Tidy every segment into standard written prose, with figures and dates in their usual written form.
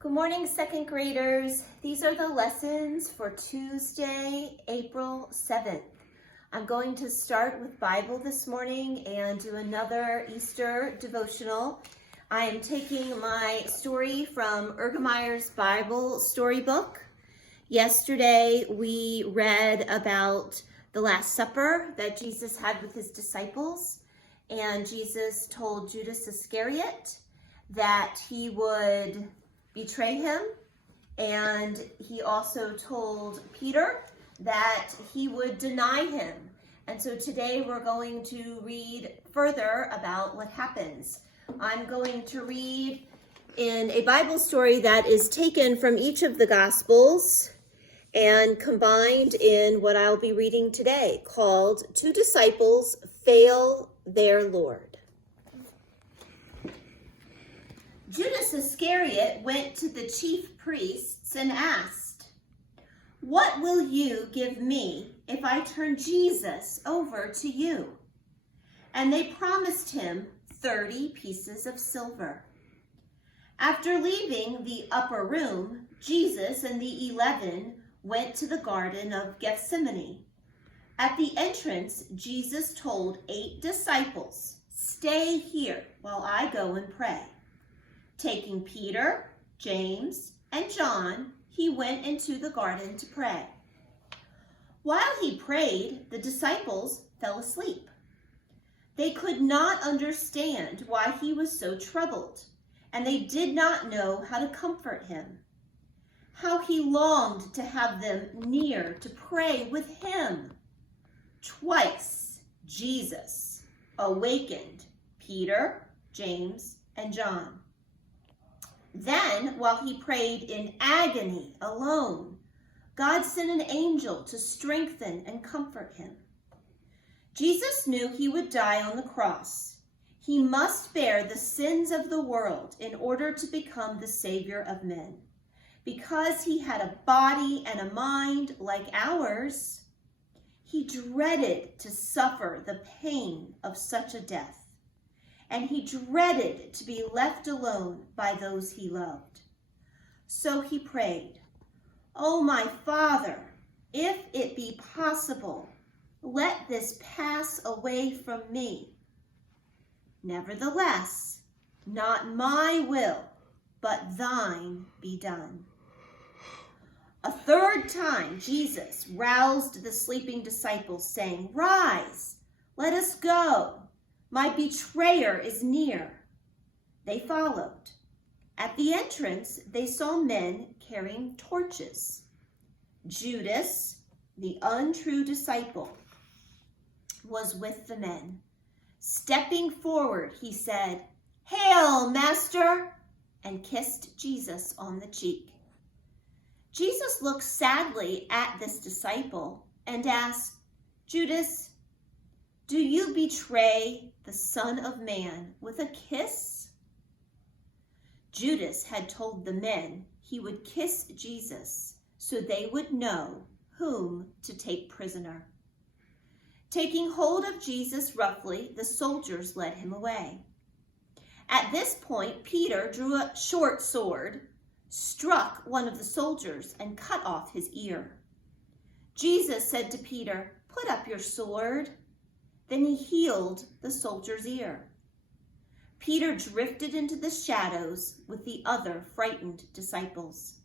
Good morning, second graders. These are the lessons for Tuesday, April 7th. I'm going to start with Bible this morning and do another Easter devotional. I am taking my story from Ergemeyer's Bible storybook. Yesterday, we read about the Last Supper that Jesus had with his disciples, and Jesus told Judas Iscariot that he would betray him, and he also told Peter that he would deny him. And so today we're going to read further about what happens. I'm going to read in a Bible story that is taken from each of the Gospels and combined in what I'll be reading today, called Two Disciples Fail Their Lord. Judas Iscariot went to the chief priests and asked, "What will you give me if I turn Jesus over to you?" And they promised him 30 pieces of silver. After leaving the upper room, Jesus and the 11 went to the Garden of Gethsemane. At the entrance, Jesus told 8 disciples, "Stay here while I go and pray." Taking Peter, James, and John, he went into the garden to pray. While he prayed, the disciples fell asleep. They could not understand why he was so troubled, and they did not know how to comfort him. How he longed to have them near to pray with him. Twice, Jesus awakened Peter, James, and John. Then, while he prayed in agony alone, God sent an angel to strengthen and comfort him. Jesus knew he would die on the cross. He must bear the sins of the world in order to become the Savior of men. Because he had a body and a mind like ours, he dreaded to suffer the pain of such a death. And he dreaded to be left alone by those he loved. So he prayed, "Oh, my Father, if it be possible, let this pass away from me. Nevertheless, not my will, but thine be done." A third time, Jesus roused the sleeping disciples, saying, "Rise, let us go. My betrayer is near." They followed. At the entrance, they saw men carrying torches. Judas, the untrue disciple, was with the men. Stepping forward, he said, "Hail, Master," and kissed Jesus on the cheek. Jesus looked sadly at this disciple and asked, "Judas, do you betray the Son of Man with a kiss?" Judas had told the men he would kiss Jesus so they would know whom to take prisoner. Taking hold of Jesus roughly, the soldiers led him away. At this point, Peter drew a short sword, struck one of the soldiers, and cut off his ear. Jesus said to Peter, "Put up your sword." Then he healed the soldier's ear. Peter drifted into the shadows with the other frightened disciples.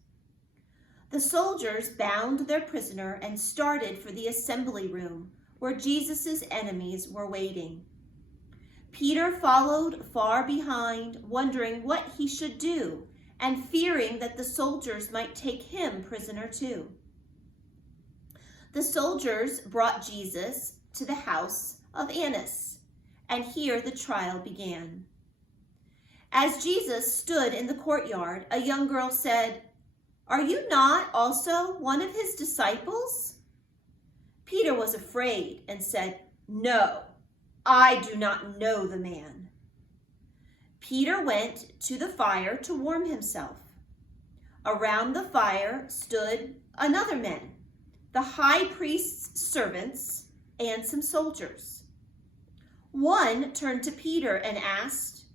The soldiers bound their prisoner and started for the assembly room where Jesus' enemies were waiting. Peter followed far behind, wondering what he should do and fearing that the soldiers might take him prisoner too. The soldiers brought Jesus to the house of Annas, and here the trial began. As Jesus stood in the courtyard, a young girl said, "Are you not also one of his disciples?" Peter was afraid and said, "No, I do not know the man." Peter went to the fire to warm himself. Around the fire stood another man, the high priest's servants, and some soldiers. One turned to Peter and asked,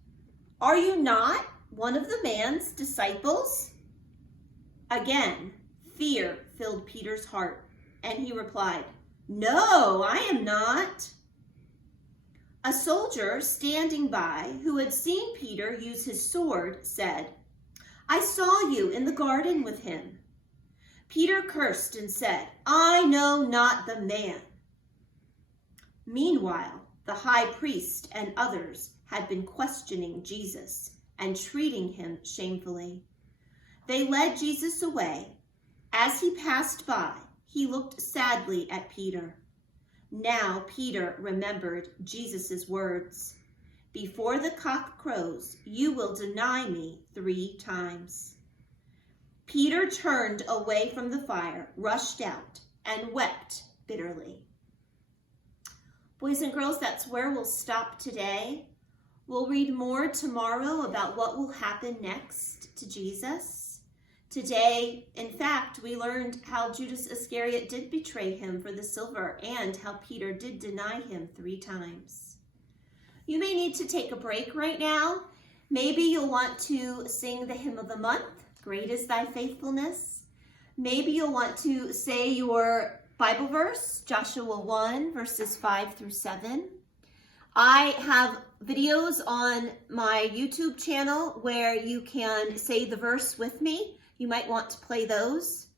"Are you not one of the man's disciples?" Again, fear filled Peter's heart, and he replied, "No, I am not." A soldier standing by, who had seen Peter use his sword, said, "I saw you in the garden with him." Peter cursed and said, "I know not the man." Meanwhile, the high priest and others had been questioning Jesus and treating him shamefully. They led Jesus away. As he passed by, he looked sadly at Peter. Now Peter remembered Jesus' words, "Before the cock crows, you will deny me 3 times." Peter turned away from the fire, rushed out, and wept bitterly. Boys and girls, that's where we'll stop today. We'll read more tomorrow about what will happen next to Jesus. Today, in fact, we learned how Judas Iscariot did betray him for the silver and how Peter did deny him 3 times. You may need to take a break right now. Maybe you'll want to sing the hymn of the month, "Great is Thy Faithfulness." Maybe you'll want to say your Bible verse, Joshua 1, verses 5 through 7. I have videos on my YouTube channel where you can say the verse with me. You might want to play those.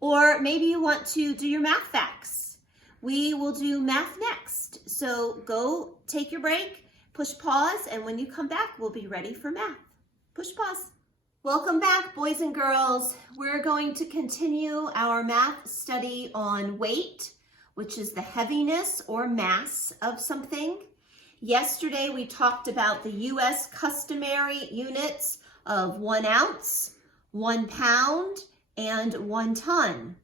Or maybe you want to do your math facts. We will do math next. So go take your break, push pause, and when you come back, we'll be ready for math. Push pause. Welcome back, boys and girls. We're going to continue our math study on weight, which is the heaviness or mass of something. Yesterday, we talked about the U.S. customary units of 1 ounce, 1 pound, and 1 ton.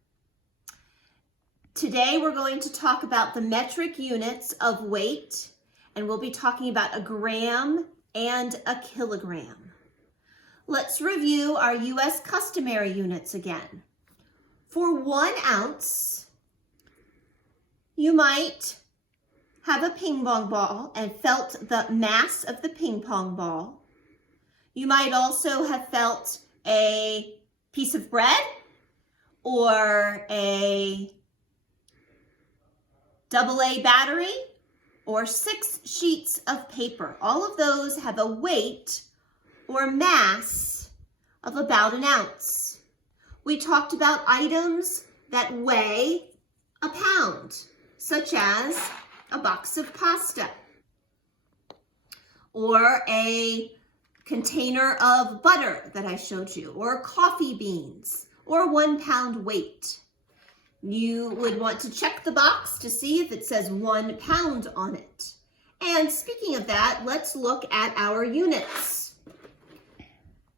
Today, we're going to talk about the metric units of weight, and we'll be talking about a gram and a kilogram. Let's review our U.S. customary units again. For 1 ounce, you might have a ping pong ball and felt the mass of the ping pong ball. You might also have felt a piece of bread or a AA battery or 6 sheets of paper. All of those have a weight or mass of about 1 ounce. We talked about items that weigh a pound, such as a box of pasta or a container of butter that I showed you, or coffee beans, or 1 pound weight. You would want to check the box to see if it says 1 pound on it. And speaking of that, let's look at our units.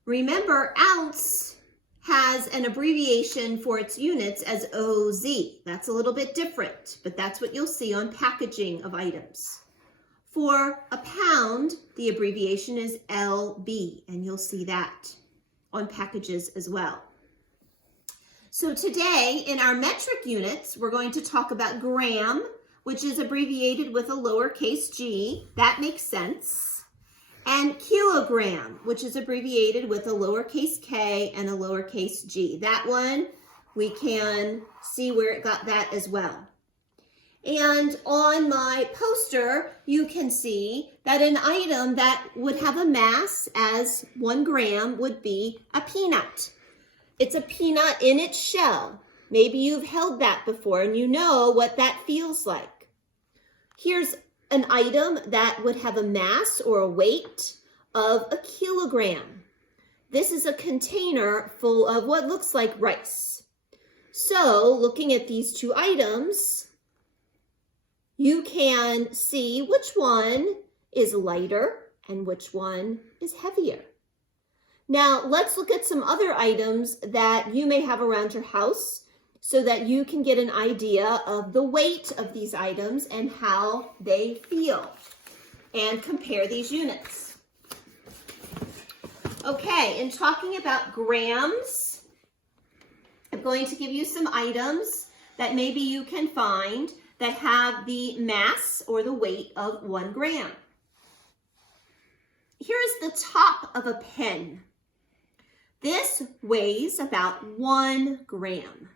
Remember, ounce has an abbreviation for its units as OZ. That's a little bit different, but that's what you'll see on packaging of items. For a pound, the abbreviation is LB, and you'll see that on packages as well. So today, in our metric units, we're going to talk about gram, which is abbreviated with a lowercase g. That makes sense. And kilogram, which is abbreviated with a lowercase k and a lowercase g. That one, we can see where it got that as well. And on my poster, you can see that an item that would have a mass as 1 gram would be a peanut. It's a peanut in its shell. Maybe you've held that before and you know what that feels like. Here's an item that would have a mass or a weight of a kilogram. This is a container full of what looks like rice. So, looking at these 2 items, you can see which one is lighter and which one is heavier. Now, let's look at some other items that you may have around your house so that you can get an idea of the weight of these items and how they feel, and compare these units. Okay, in talking about grams, I'm going to give you some items that maybe you can find that have the mass or the weight of 1 gram. Here's the top of a pen. This weighs about 1 gram.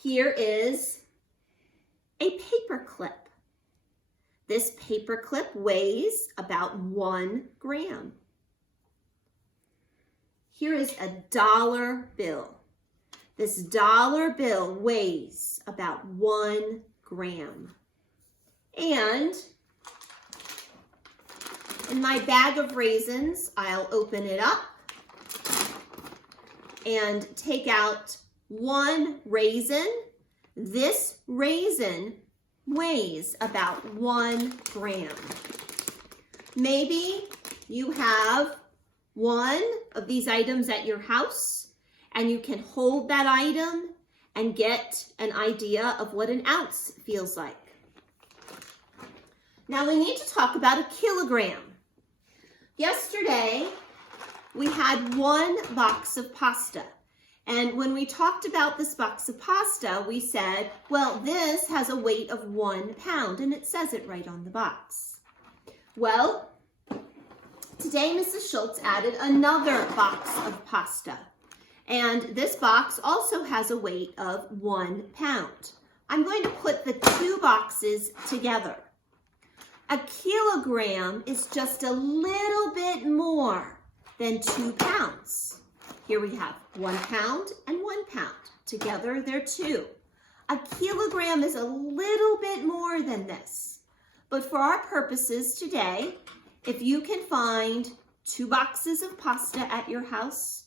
Here is a paper clip. This paper clip weighs about 1 gram. Here is a dollar bill. This dollar bill weighs about 1 gram. And in my bag of raisins, I'll open it up and take out 1 raisin. This raisin weighs about 1 gram. Maybe you have one of these items at your house and you can hold that item and get an idea of what an ounce feels like. Now we need to talk about a kilogram. Yesterday, we had 1 box of pasta. And when we talked about this box of pasta, we said, well, this has a weight of 1 pound, and it says it right on the box. Well, today Mrs. Schultz added another box of pasta. And this box also has a weight of 1 pound. I'm going to put the 2 boxes together. A kilogram is just a little bit more than 2 pounds. Here we have 1 pound and 1 pound. Together, they're 2. A kilogram is a little bit more than this. But for our purposes today, if you can find 2 boxes of pasta at your house,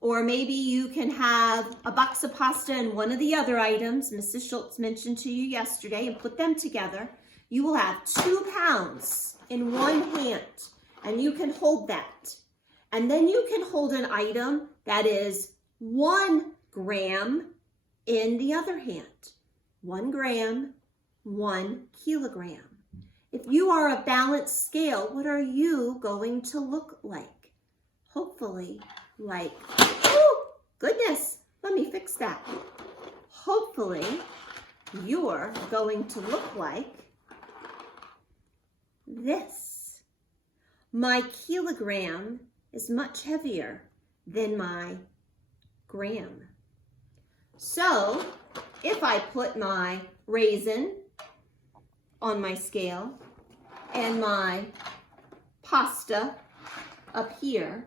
or maybe you can have a box of pasta and one of the other items Mrs. Schultz mentioned to you yesterday and put them together, you will have 2 pounds in one hand, and you can hold that. And then you can hold an item that is 1 gram in the other hand. 1 gram, 1 kilogram. If you are a balanced scale, what are you going to look like? Hopefully like, oh, goodness, let me fix that. Hopefully you're going to look like this. My kilogram is much heavier than my gram. So if I put my raisin on my scale and my pasta up here,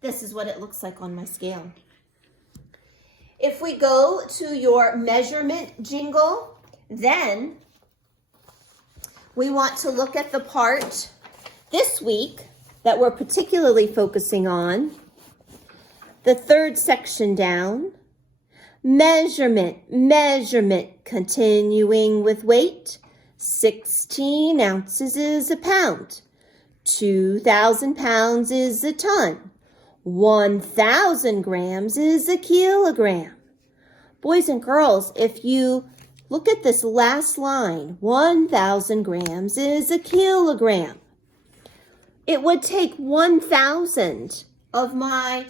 this is what it looks like on my scale. If we go to your measurement jingle, then we want to look at the part this week that we're particularly focusing on. The 3rd section down. Measurement, measurement, continuing with weight. 16 ounces is a pound. 2,000 pounds is a ton. 1,000 grams is a kilogram. Boys and girls, if you look at this last line, 1,000 grams is a kilogram. It would take 1,000 of my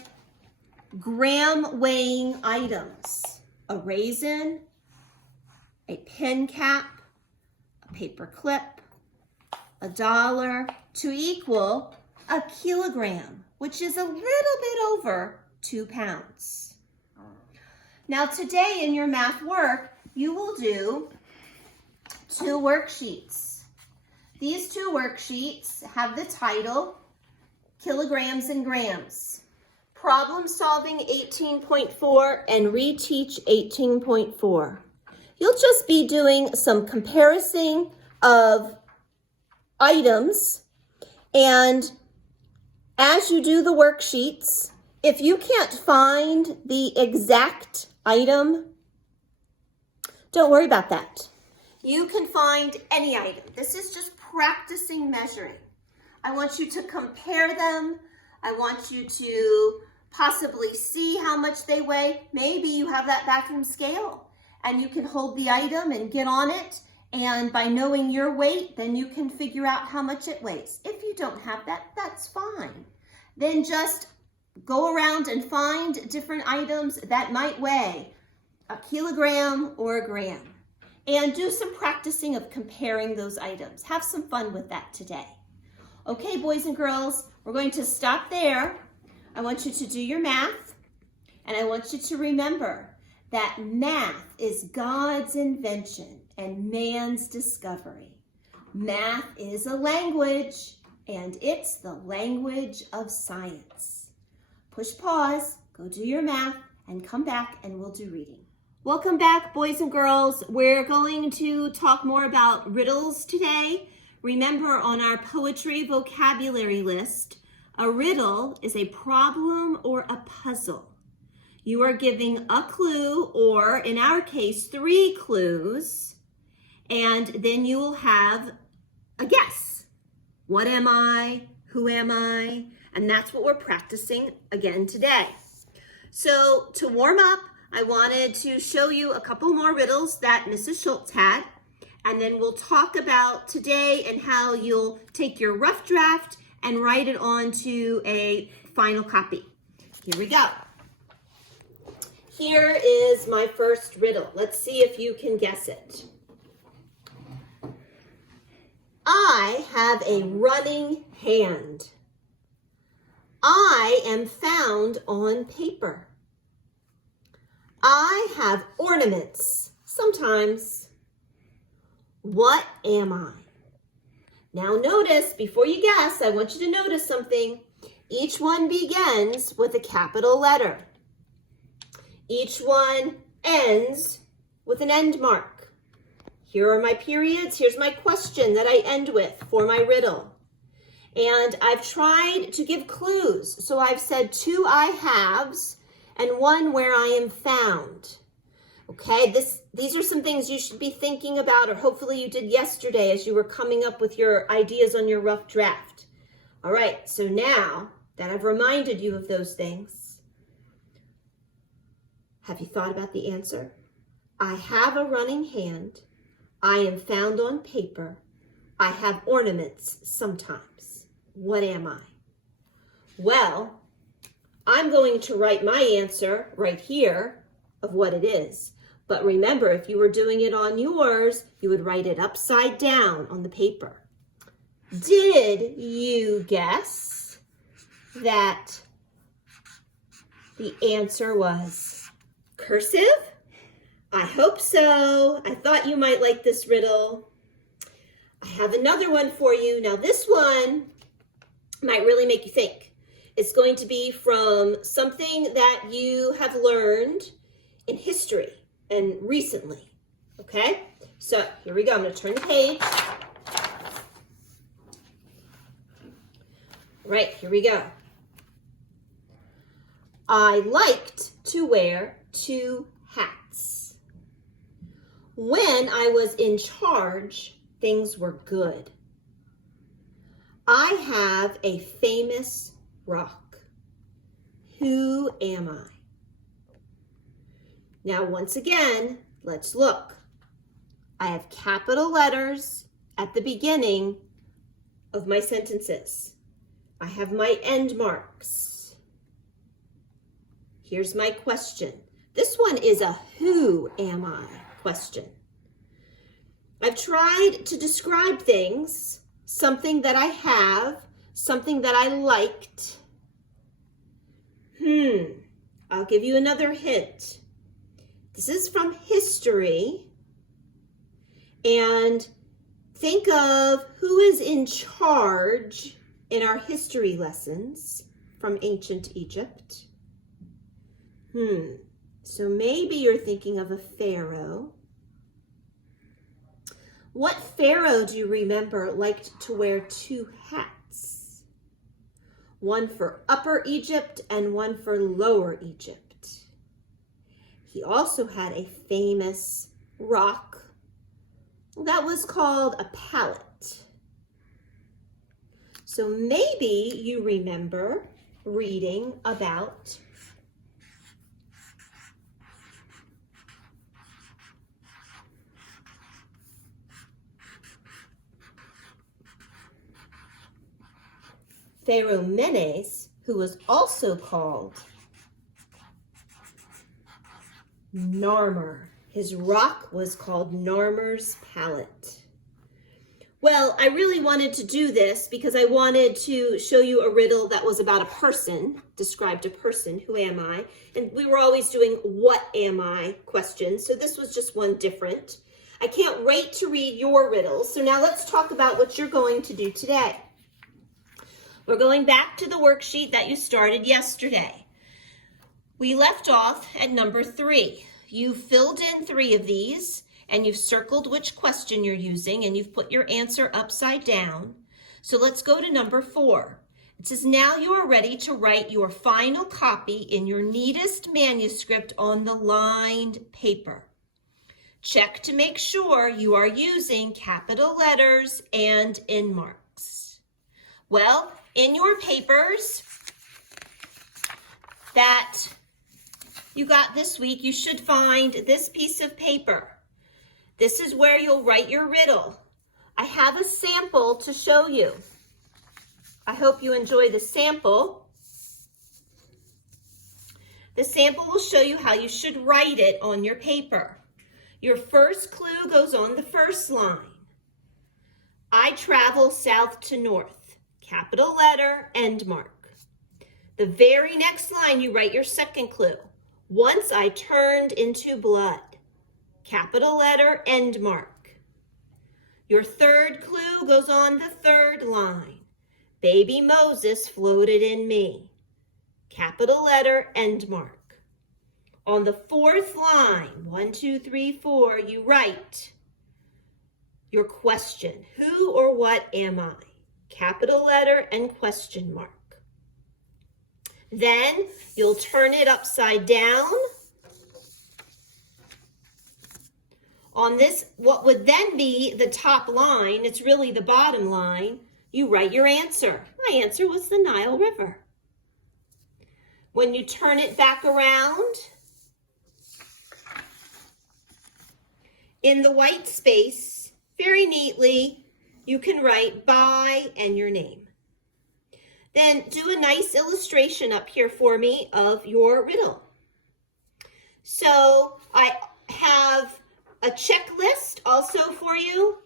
gram weighing items, a raisin, a pen cap, a paper clip, a dollar, to equal a kilogram, which is a little bit over 2 pounds. Now today in your math work, you will do 2 worksheets. These 2 worksheets have the title, Kilograms and Grams. Problem Solving 18.4 and Reteach 18.4. You'll just be doing some comparison of items, and as you do the worksheets, if you can't find the exact item, don't worry about that. You can find any item. This is just practicing measuring. I want you to compare them. I want you to possibly see how much they weigh. Maybe you have that bathroom scale and you can hold the item and get on it. And by knowing your weight, then you can figure out how much it weighs. If you don't have that, that's fine. Then just go around and find different items that might weigh a kilogram or a gram. And do some practicing of comparing those items. Have some fun with that today. Okay, boys and girls, we're going to stop there. I want you to do your math, and I want you to remember that math is God's invention and man's discovery. Math is a language, and it's the language of science. Push pause, go do your math, and come back and we'll do reading. Welcome back, boys and girls. We're going to talk more about riddles today. Remember, on our poetry vocabulary list, a riddle is a problem or a puzzle. You are giving a clue, or in our case, 3 clues, and then you will have a guess. What am I? Who am I? And that's what we're practicing again today. So to warm up, I wanted to show you a couple more riddles that Mrs. Schultz had, and then we'll talk about today and how you'll take your rough draft and write it onto a final copy. Here we go. Here is my first riddle. Let's see if you can guess it. I have a running hand. I am found on paper. I have ornaments sometimes. What am I? Now notice, before you guess, I want you to notice something. Each one begins with a capital letter. Each one ends with an end mark. Here are my periods. Here's my question that I end with for my riddle. And I've tried to give clues. So I've said 2 I haves and 1 where I am found. Okay, these are some things you should be thinking about, or hopefully you did yesterday as you were coming up with your ideas on your rough draft. All right, so now that I've reminded you of those things, have you thought about the answer? I have a running hand. I am found on paper. I have ornaments sometimes. What am I? Well, I'm going to write my answer right here of what it is. But remember, if you were doing it on yours, you would write it upside down on the paper. Did you guess that the answer was cursive? I hope so. I thought you might like this riddle. I have another one for you. Now this one might really make you think. It's going to be from something that you have learned in history and recently, okay? So here we go. I'm going to turn the page. Right, here we go. I liked to wear 2 hats. When I was in charge, things were good. I have a famous rock. Who am I? Now, once again, let's look. I have capital letters at the beginning of my sentences. I have my end marks. Here's my question. This one is a who am I question. I've tried to describe things, something that I have, something that I liked. I'll give you another hint. This is from history, and think of who is in charge in our history lessons from ancient Egypt. So maybe you're thinking of a pharaoh. What pharaoh do you remember liked to wear 2 hats? One for Upper Egypt and one for Lower Egypt. He also had a famous rock that was called a pallet. So maybe you remember reading about Pharaoh Menes, who was also called Narmer. His rock was called Narmer's Pallet. Well, I really wanted to do this because I wanted to show you a riddle that was about a person, described a person, who am I? And we were always doing what am I questions, so this was just one different. I can't wait to read your riddles, so now let's talk about what you're going to do today. We're going back to the worksheet that you started yesterday. We left off at number 3. You filled in 3 of these, and you've circled which question you're using, and you've put your answer upside down. So let's go to number 4. It says, now you are ready to write your final copy in your neatest manuscript on the lined paper. Check to make sure you are using capital letters and end marks. Well, in your papers that you got this week, you should find this piece of paper. This is where you'll write your riddle. I have a sample to show you. I hope you enjoy the sample. The sample will show you how you should write it on your paper. Your first clue goes on the first line. I travel south to north. Capital letter, end mark. The very next line, you write your second clue. Once I turned into blood. Capital letter, end mark. Your third clue goes on the third line. Baby Moses floated in me. Capital letter, end mark. On the fourth line, 1, 2, 3, 4, you write your question. Who or what am I? Capital letter and question mark. Then you'll turn it upside down. On this, what would then be the top line, it's really the bottom line, you write your answer. My answer was the Nile River. When you turn it back around, in the white space, very neatly, you can write by and your name. Then do a nice illustration up here for me of your riddle. So I have a checklist also for you.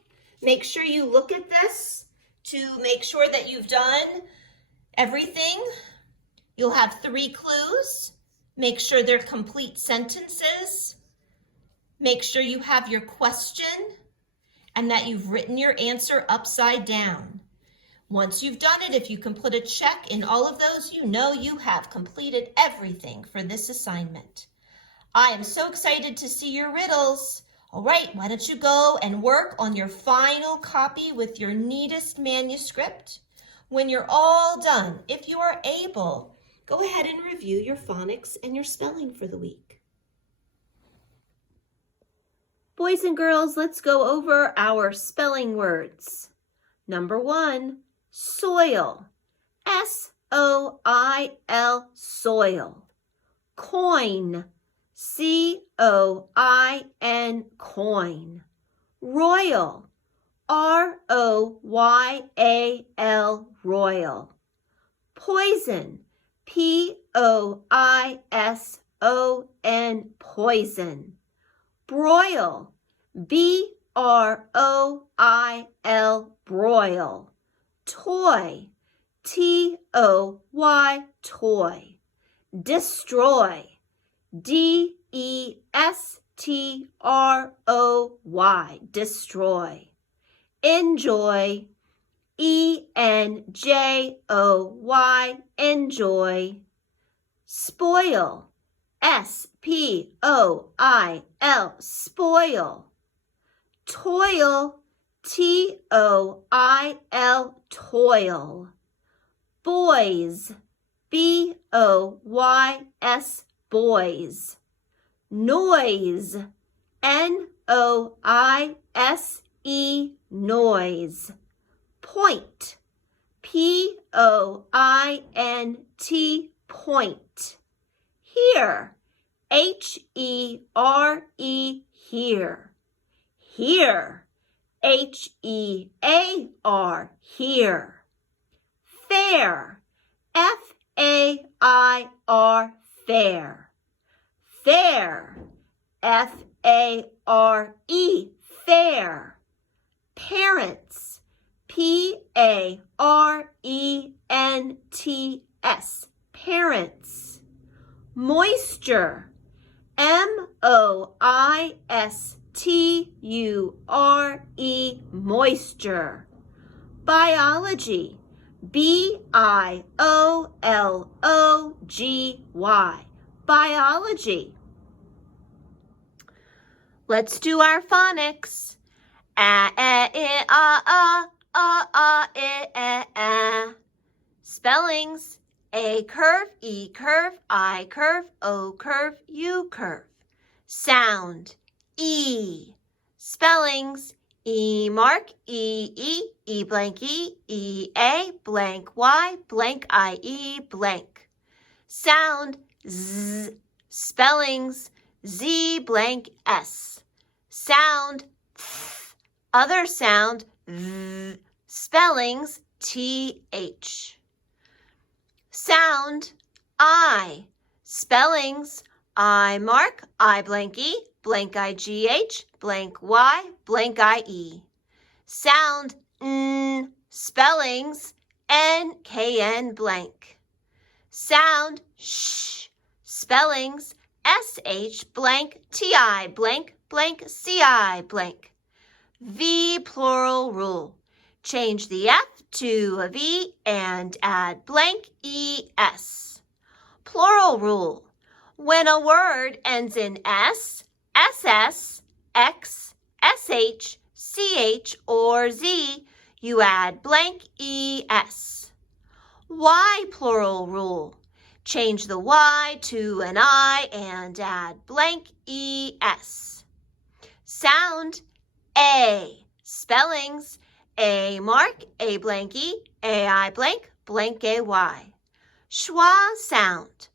Make sure you look at this to make sure that you've done everything. You'll have 3 clues. Make sure they're complete sentences. Make sure you have your question and that you've written your answer upside down. Once you've done it, if you can put a check in all of those, you know you have completed everything for this assignment. I am so excited to see your riddles. All right, why don't you go and work on your final copy with your neatest manuscript. When you're all done, if you are able, go ahead and review your phonics and your spelling for the week. Boys and girls, let's go over our spelling words. Number 1, soil. S-O-I-L, soil. Coin. C-O-I-N, coin. Royal, R-O-Y-A-L, royal. Poison, P-O-I-S-O-N, poison. Broil, B-R-O-I-L, broil. Toy, T-O-Y, toy. Destroy, D-E-S-T-R-O-Y, destroy. Enjoy, E-N-J-O-Y, enjoy. Spoil, S-P-O-I-L, spoil. Toil, T-O-I-L, toil. Boys, B-O-Y-S, boys. Noise, N-O-I-S-E, noise. Point, P-O-I-N-T, point. Here, H-E-R-E, here. Here, H-E-A-R, here. Fair, F-A-I-R, fair. Fair, F-A-R-E, fair. Parents, P-A-R-E-N-T-S, parents. Moisture, M-O-I-S-T-U-R-E, moisture. Biology, B-I-O-L-O-G-Y, biology. Let's do our phonics. Spellings, A curve, E curve, I curve, O curve, U curve. Sound, E. Spellings, E mark, E blank E A, blank Y, blank I-E, blank. Sound, Z. Spellings, Z blank S. Sound, Th. Other sound, V. Spellings, T-H. Sound, I. Spellings, I mark, I blank E, blank I-G-H, blank Y, blank I-E. Sound, N. Spellings, N-K-N blank. Sound, sh. Spellings, S-H blank T-I blank blank C-I blank. V plural rule. Change the F to a V and add blank E-S. Plural rule. When a word ends in S, SS, X, SH, CH, or Z, you add blank ES. Y plural rule. Change the Y to an I and add blank ES. Sound, A. Spellings, A mark, A blank E, A-I blank, blank A-Y. Schwa sound,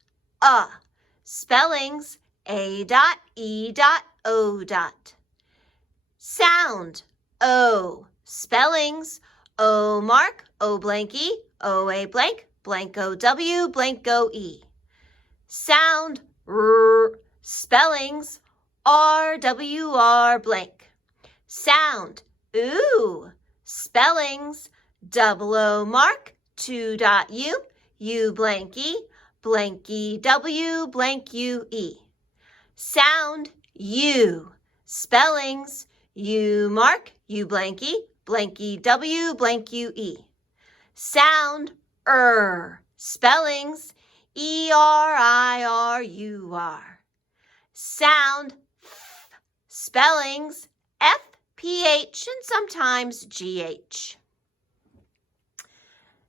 Spellings, A dot, E dot, O dot. Sound, O. Spellings, O mark, O blank E, O-A blank, blank O-W, blank O-E. Sound, R. Spellings, R-W-R blank. Sound, oo. Spellings, double O mark, 2 dot U, U blank E-W, blank U-E. Sound, U. Spellings, U mark, U blank E-W, blank U-E. Sound, Spellings, E-R-I-R-U-R. Sound, F. Spellings, F-P-H and sometimes G-H.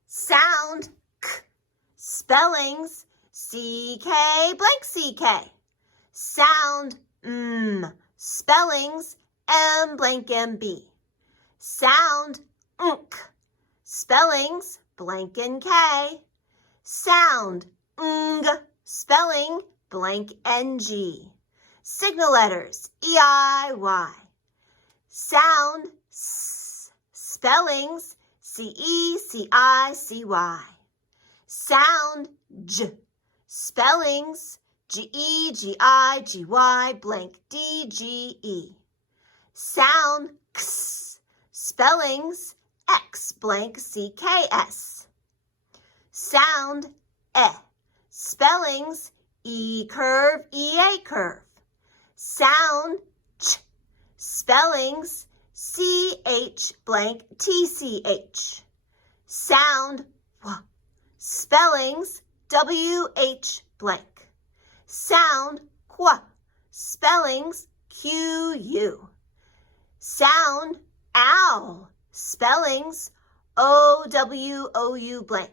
Sound, K. Spellings, C-K blank C-K. Sound, M. Spellings, M blank M-B. Sound, Nk. Spellings, blank N-K. Sound, Ng. Spelling, blank N-G. Signal letters, E-I-Y. Sound, S. Spellings, C-E-C-I-C-Y. Sound, J. Spellings, G-E-G-I-G-Y, blank D-G-E. Sound, X. Spellings, X blank C-K-S. Sound, E. Spellings, E curve, E-A curve. Sound, Ch. Spellings, C-H blank T-C-H. Sound, W. Spellings, W-H blank. Sound, Qu. Spellings, Q-U. Sound, Ow. Spellings, O-W-O-U blank.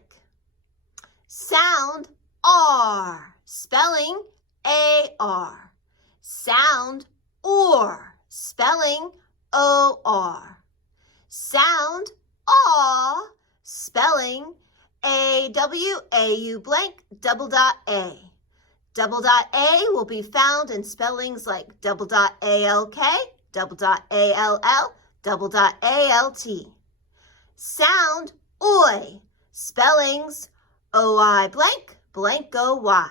Sound, R. Spelling, A-R. Sound, OR. Spelling, O-R. Sound, Aw. Spelling, A-W-A-U blank, double dot A. Double dot A will be found in spellings like double dot A-L-K, double dot A-L-L, double dot A-L-T. Sound, Oi. Spellings, O-I blank, blank O-Y.